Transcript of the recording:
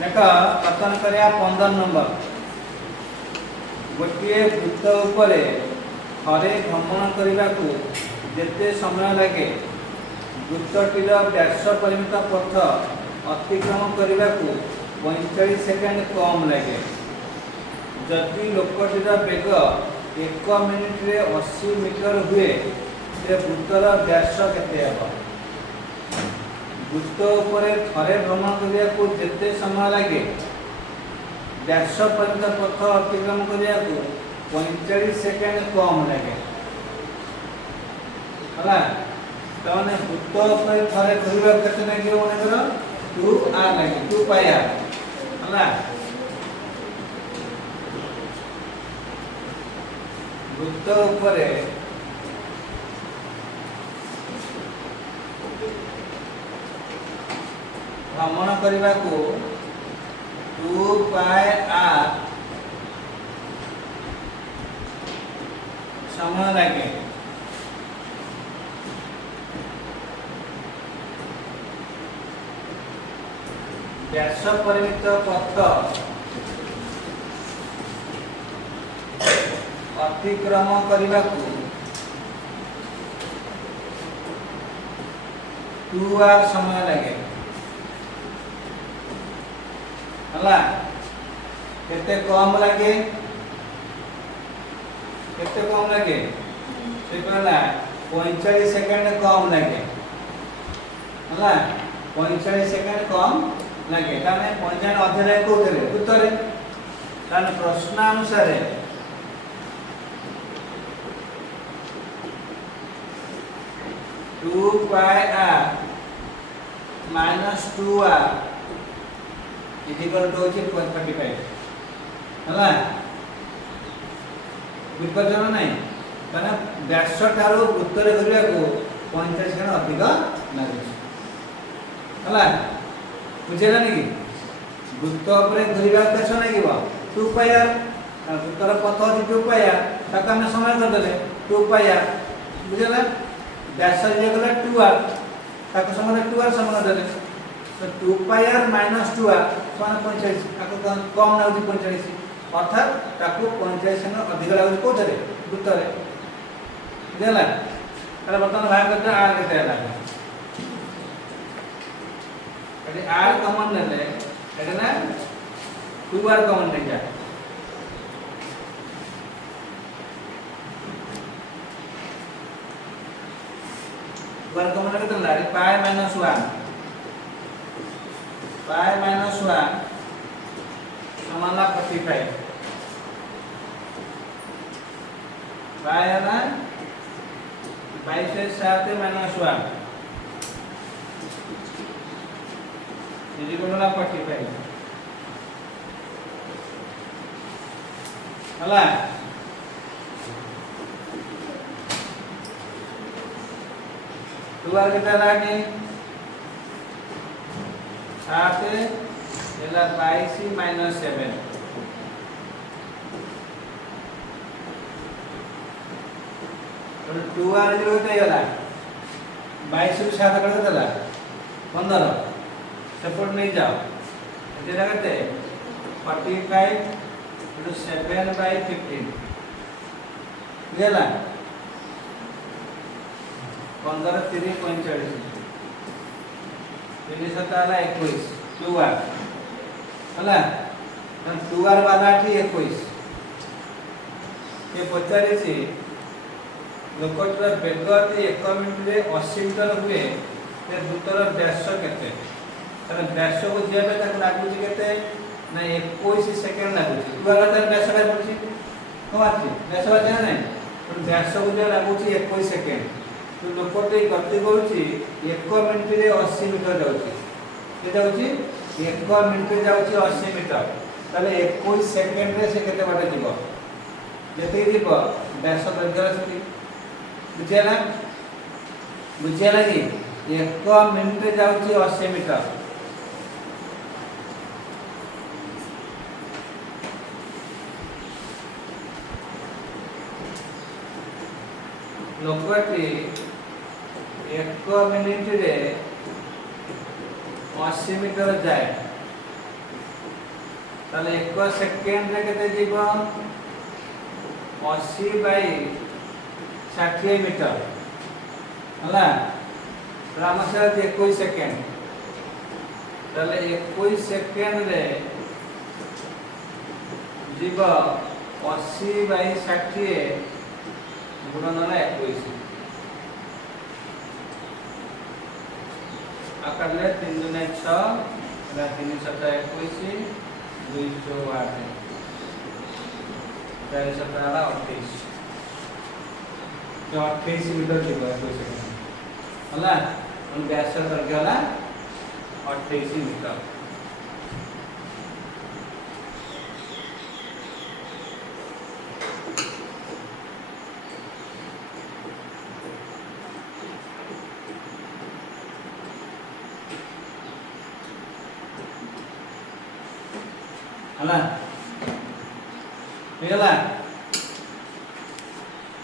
देख कथन करिया 15 नंबर गोटे वृत्त उपरे थरे भ्रमण करने को जेते समय लगे वृत्तटीर व्यास परिमित पथ अतिक्रम करने को 45 सेकेंड कम लगे जदि लोकटीर बेग 1 मिनिट रे 80 मीटर हुए से वृत्तर व्यास केते हेबो वृत्त उपरे थरे भ्रमण करने को जेते समय लगे व्यास परिमित पथ अतिक्रम करने को 45 सेकेंड कम लगे है तमाने वृत्त उपरे थरे घुरिबा केते लगे मन करो 2r लगे 2 पाई r है वृत्त उपरे भ्रमण करने को 2 पाई r समय लगे व्यास परिमित पथ अतिक्रम करने को 2r समय लगे हला केते कम लगे केते कम लगे से कहला 45 सेकंड कम लगे हला 45 सेकंड कम लगे ताने 55 अध्याय कोथरे उत्तरे ताने प्रश्न अनुसार 2 पाई r minus 2r is equal to 0.35 हला विपजन नहीं कना व्यास ठारो वृत्तरे घुरिया को 45 सेकंड अधिक लागे हला बुझेला नहीं वृत्त उपरे घुरिबा केस नहीं 2 पाई r वृत्तर पथ अछि 2 पाई r ताका हम समय कर देले 2 पाई r बुझेला व्यास जे गला 2r ताको समय 2r समय देले तो 2 पाई r minus 2r समान 45 ताको कम ना होती 45 अर्थात ताको 45 सेकंड अधिक लागो कोथरे वृत्तरे बुझेला अरे बर्तमान भाग करते r केते लागे एटी r कॉमन लेले एटा ना 2r कॉमन ले जा वर कॉमन केते ला पाई माइनस 1 पाई माइनस 1 समान 45 पाई है ना 22 से 7 माइनस 1 इक्वल टू 45 हला दुआर केते लागे 7 एला 22 माइनस 7 और 2r जो होते गला 22 से 7 कड़े देला 15 सपोर्ट नहीं जाओ एते लगते 45 into 7 by 15 गेला 15 3 45 3 7 आला 21 2r हला तन 2r वाला थी 21 के पचारे से लोकटर बेगती 1 मिनिट रे 80 मीटर हुए ते वृत्तर व्यास केते तने व्यास को जेबे तक लागु छी केते ना 21 सेकंड लागु छी 2r तक व्यास का पड़छि कमाछि व्यास का जाने पण व्यास को जे लागु छी 21 सेकंड तो लोकटे गति करूछि 1 मिनिट रे 80 मीटर जाउछि के जाउछि 1 मिनिट रे जाउछि 80 मीटर ताले 21 सेकंड रे से केते बाटे जीवो जते जीवो व्यास दर्घ्य अछि बुझेला कि 1 मिनिट रे जाउछि 80 मीटर लोकटी 1 मिनिट रे 80 मीटर जाए ताले 1 सेकेंड रे केते जीव 80 बाई 60 मीटर हला रामसे 21 सेकेंड ताले 21 सेकेंड रे जीव 80 बाई 60 गुणन होला 21 आकरले 3 2 6 रा 3 7 21 2 8 4 7 28 तो 28 मीटर जीव 21 सेकेंड होला हम व्यास दर्घ्य होला 28 मीटर होला ठीक है